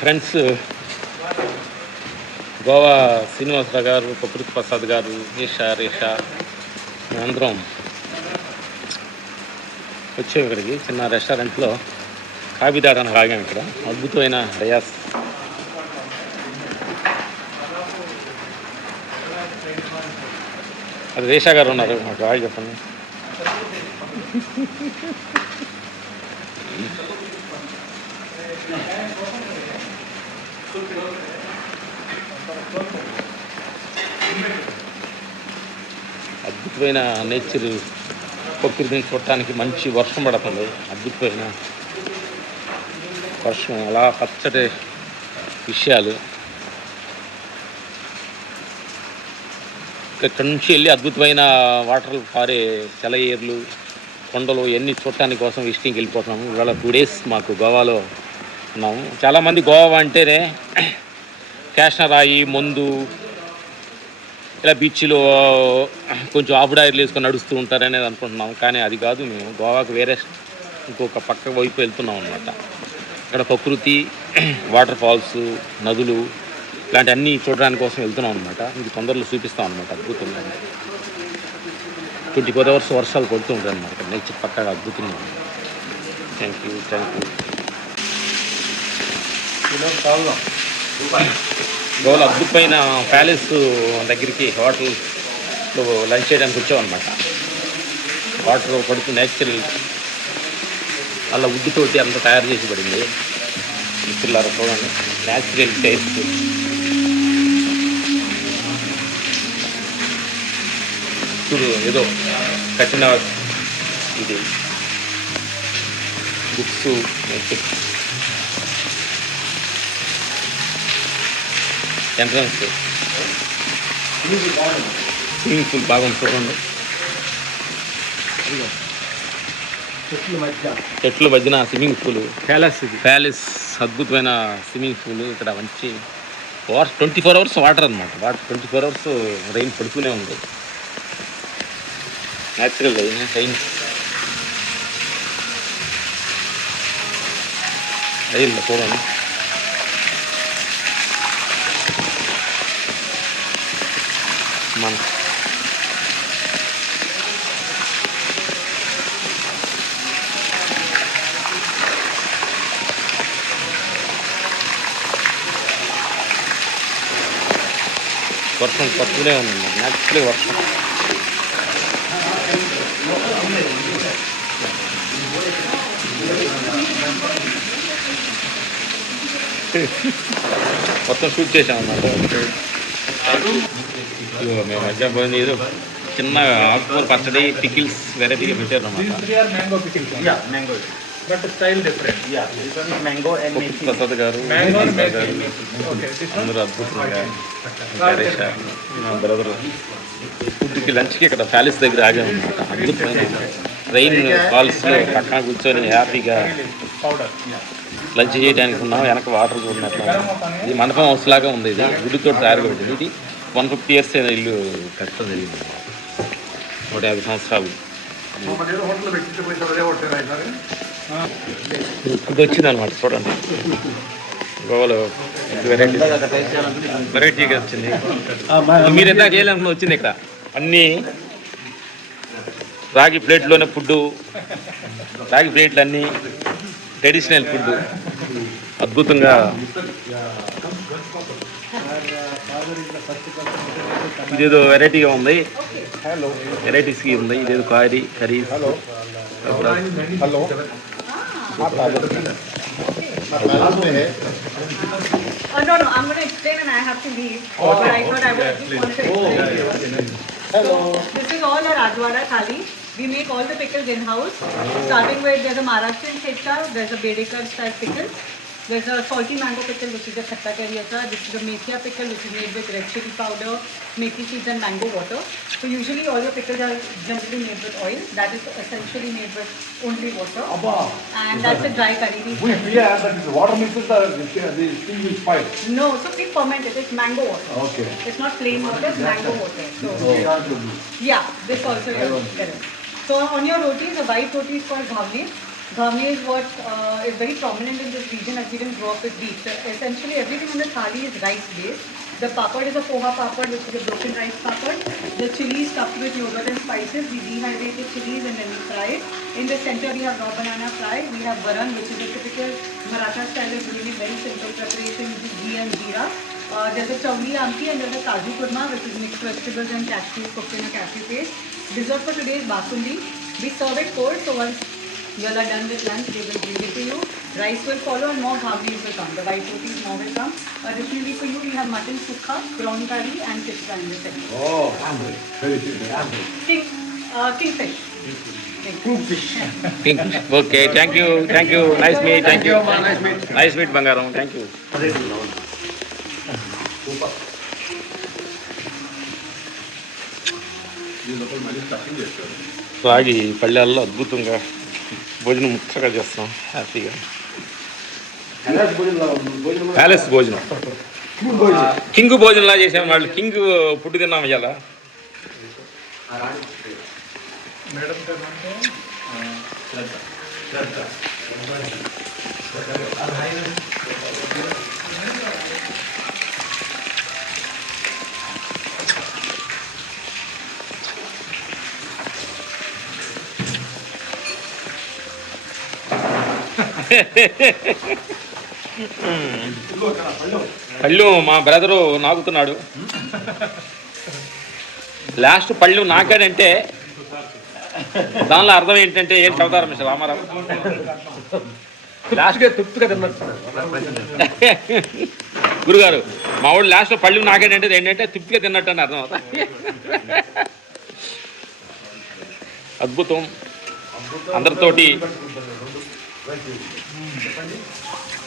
Friends Goa Srinivasarao గారు ప్రకృతి ప్రసాద్ గారు ఈషా రేషా అందరం వచ్చాము ఇక్కడికి చిన్న రెస్టారెంట్లో కాఫీ తాగడానికి ఆగాము ఇక్కడ. అద్భుతమైన రయాస్. అది రేషా గారు ఉన్నారు. మాకు హాయ్ చెప్పండి. అద్భుతమైన నేచర్ ప్రకృతిని చూడటానికి మంచి వర్షం పడుతుంది. అద్భుతమైన వర్షం అలా పచ్చటి విషయాలు. ఇక్కడ నుంచి వెళ్ళి అద్భుతమైన వాటర్ పారే సెలయేర్లు కొండలు ఇవన్నీ చూడటానికి కోసం విజిటింగ్కి వెళ్ళిపోతున్నాము. ఇవాళ టూ డేస్ మాకు గోవాలో ఉన్నాము చాలామంది గోవా అంటేనే రాయి మందు ఇలా బీచ్లో కొంచెం ఆఫ్డాయిర్లు వేసుకొని నడుస్తూ ఉంటారనేది అనుకుంటున్నాం. కానీ అది కాదు మేము గోవాకు వేరే ఇంకొక పక్క వైపు వెళ్తున్నాం అనమాట ఇక్కడ ప్రకృతి వాటర్ ఫాల్స్ నదులు ఇలాంటి అన్నీ చూడడానికి కోసం వెళ్తున్నాం అనమాట ఇది తొందరలో చూపిస్తాం అనమాట అద్భుతంగా. ట్వంటీ ఫోర్ అవర్స్ వర్షాలు కొడుతూ ఉంటాయి అనమాట నేచర్ పక్కగా అద్భుతంగా థ్యాంక్ యూ థ్యాంక్ యూ గోవాలో అద్భుతమైన ప్యాలెస్ దగ్గరికి హోటల్లో లంచ్ చేయడానికి వచ్చామన్నమాట వాటర్ పడుతూ నేచురల్. అలా ఉడ్డుతోటి అంత తయారు చేసి పడింది. పిల్లలు చూడండి న్యాచురల్ టేస్ట్. చూడు ఏదో కఠిన ఇది. బుక్స్ ఎంట్రన్స్ స్విమ్మింగ్ పూల్ బాగుంది చూడండి చెట్ల మధ్య చెట్ల మధ్యన స్విమ్మింగ్ పూల్. ప్యాలెస్ ప్యాలెస్ అద్భుతమైన స్విమ్మింగ్ పూల్ ఇక్కడ మంచి water twenty four hours water అనమాట water twenty four hours rain పడుతూనే ఉంది న్యాచురల్ రైన్ రైన్ చూడండి. మన. వర్షం పడుతూనే ఉంది న్యాచురల్ వర్షం. మొత్తం షూట్ చేసాం అన్నమాట మేము ఏదో చిన్న ఆకుకూర పచ్చడి పికిల్స్ వెరైటీగా పెట్టారు అన్నమాట. ప్రసాద్ గారు. అందరూ అద్భుతంగా బ్రదర్ ఫుడ్కి లంచ్కి ఇక్కడ ప్యాలెస్ దగ్గర ఆగాము అనమాట అద్భుతమైన ట్రైన్ పక్కన కూర్చొని హ్యాపీగా. లంచ్ చేయడానికి ఉన్నాం. వెనక వాటర్ చూడనట్లు ఇది మండపం హౌస్ లాగా ఉంది ఇది. గుడితో తయారు పెట్టింది. ఇది వన్ ఫిఫ్టీ ఇయర్స్ ఇల్లు కట్టడం జరిగింది. నూట యాభై సంవత్సరాలు. ఇది వచ్చింది అనమాట చూడండి. గోవాలో వెరైటీ వెరైటీగా వచ్చింది. మీరు ఎంత చేయాలనుకున్న వచ్చింది ఇక్కడ? అన్నీ రాగి ప్లేట్లోనే ఫుడ్ రాగి ప్లేట్లు అన్నీ ట్రెడిషనల్ ఫుడ్ అద్భుతంగా ఇదేదో వెరైటీగా ఉంది వెరైటీస్కి ఉంది ఇదేదో Carey curries Hello. Oh, no, no, I'm going to explain and I have to leave. But I thought I would just wanted to explain. So, this is all a Rajwada thali. We make all the pickles in-house. Starting with, there's a Maharashtrian Shekta, there's a Bedekar style pickle. There's a salty mango pickle, which is a khatta curry achar. This is a methia pickle, which is made with red chili powder, methi seeds and mango water. So usually all your pickles are generally made with oil. That is essentially made with only water. And that's a dry curry. We fear that the water mixes the, the thing spoil. No, so we ferment it. It's mango water. Okay. It's not plain water, it's mango water. So, yeah, this also is correct. So on your roti, the white roti is called bhavli. Ghavni is what uh, is very prominent in this region as we didn't grow up with wheat. So essentially everything in the thali is rice based. The papad is a poha papad which is a broken rice papad. The chili is stuffed with yogurt and spices. We dehydrate the chilies and then we fry it. In the center we have raw banana fry. We have varan which is a typical Maratha style of really very simple preparation is ghee and jeera. Uh, there's a chawli amti and there's a kaju kurma which is mixed vegetables and cashew cooked in a cashew paste. Dessert for today is basundi. We serve it cold so once you all are done with lunch, they will bring it to you. Rice will follow and more bhavnis will come. The white rotis more will come. Additionally for you, we have mutton sukha, prawn curry and fish fry in the center. Oh, hungry. Very good, hungry. King, uh, kingfish. Kingfish. Think okay thank you thank you nice meet thank you nice meet బంగారం thank you రాగి పల్లెల్లో అద్భుతంగా భోజనం ముక్కగా చేస్తాం. హ్యాపీగా. Palace భోజనం king భోజనంలా చేసాం వాళ్ళు. కింగ్ ఫుడ్ తిన్నాం ఇవాళ మేడం పళ్ళు మా బ్రదరు నాకుతున్నాడు లాస్ట్ పళ్ళు నాకాడంటే దానిలో అర్థం ఏంటంటే ఏం చదువుతారు మిస్టర్ రామారావు? లాస్ట్గా తృప్తిగా తిన్నట్టు గురుగారు మా వాడు లాస్ట్లో పళ్ళు నాకాడంటే ఏంటంటే తృప్తిగా తిన్నట్టు అని అర్థం అవుతా అద్భుతం. అందరితోటి Vas-y.